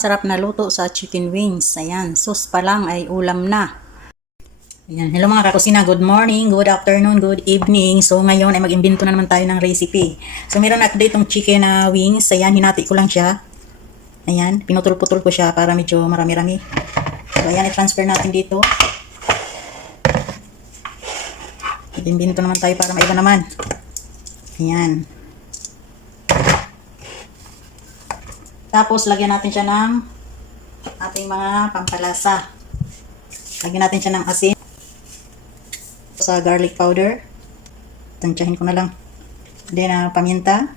Sarap na luto sa chicken wings. Ayan, sauce pa lang ay ulam na. Ayan, hello mga kakusina, good morning, good afternoon, good evening. So ngayon ay mag-imbento na naman tayo ng recipe. So meron ako ditong chicken na wings. Ayan, hinati ko lang siya. Ayan, pinutol-putol ko siya para medyo marami-rami. So ayan, i-transfer natin dito. Mag-imbento naman tayo para maiba naman. Ayan. Tapos, lagyan natin siya ng ating mga pampalasa. Lagyan natin siya ng asin. Sa garlic powder. Tansyahin ko na lang. Then, paminta.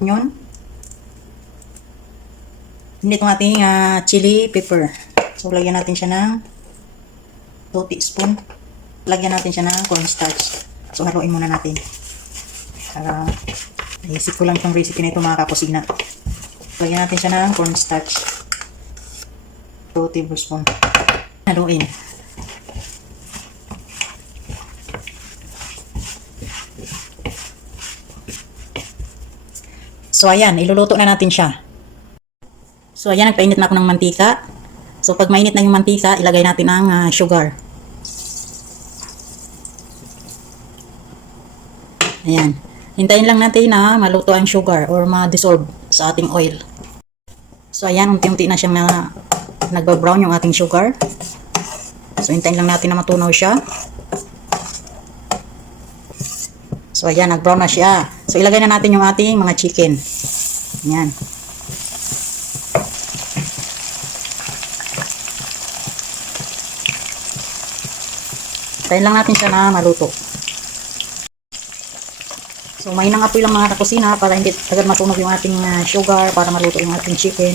Onion. Hindi itong ating chili pepper. So, lagyan natin siya ng 2 teaspoon. Lagyan natin siya ng cornstarch. So, haluin muna natin. Para, naisip ko lang itong recipe na ito mga kakusina. Lagyan natin siya ng cornstarch. 2 tablespoon. Haluin. So, ayan. Iluluto na natin siya. So, ayan. Nagpainit na ako ng mantika. So, pag mainit na yung mantika, ilagay natin ang sugar. Ayan. Hintayin lang natin na maluto ang sugar or ma-dissolve sa ating oil. So, ayan, unti-unti na siyang nagba-brown yung ating sugar. So, hintayin lang natin na matunaw siya. So, ayan, nag-brown na siya. So, ilagay na natin yung ating mga chicken. Ayan. Hintayin lang natin siya na maluto. So, may nang apoy lang mga kakusina para hindi agad matunog yung ating sugar para maluto yung ating chicken.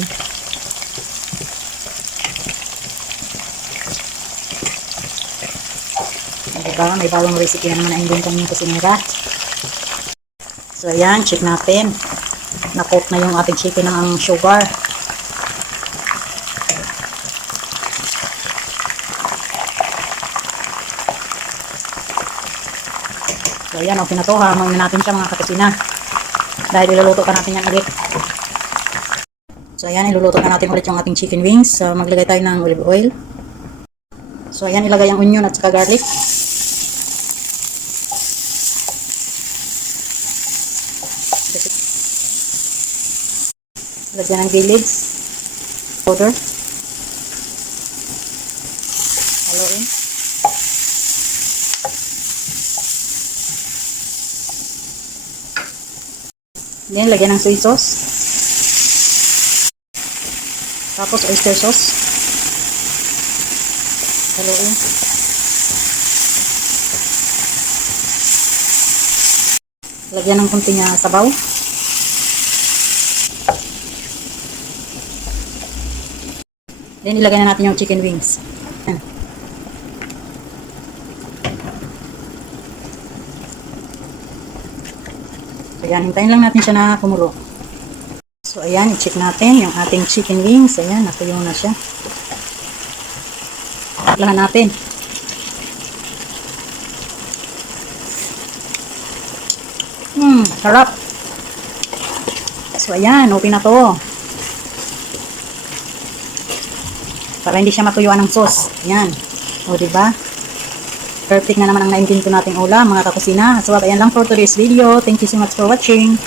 Diba? May bagong recipe na naman na inventong yung kusinera. So, ayan. Check natin. Na-coat na yung ating chicken ng sugar. So, ayan, okay na to. Hamuin na natin siya mga kakusina. Dahil iluluto pa natin yan ulit. So, ayan, iluluto na natin ulit yung ating chicken wings. So, maglagay tayo ng olive oil. So, ayan, ilagay ang onion at saka garlic. Lagyan ng bay leaves. Powder. Haluin. Then, lagyan ng soy sauce. Tapos, oyster sauce. Haluin. Lagyan ng kunting sabaw. Then, ilagay na natin yung chicken wings. Ayan. Ayan, hintayin lang natin siya na kumulo. So, ayan, i-check natin yung ating chicken wings. Ayan, natuyo na siya. Lahan natin. Sarap. So, ayan, okay na to. Para hindi siya matuyuan ng sauce. Ayan. O, diba? Perfect na naman ang na-invento nating ulam, mga kakusina. So, ayan lang for today's video. Thank you so much for watching.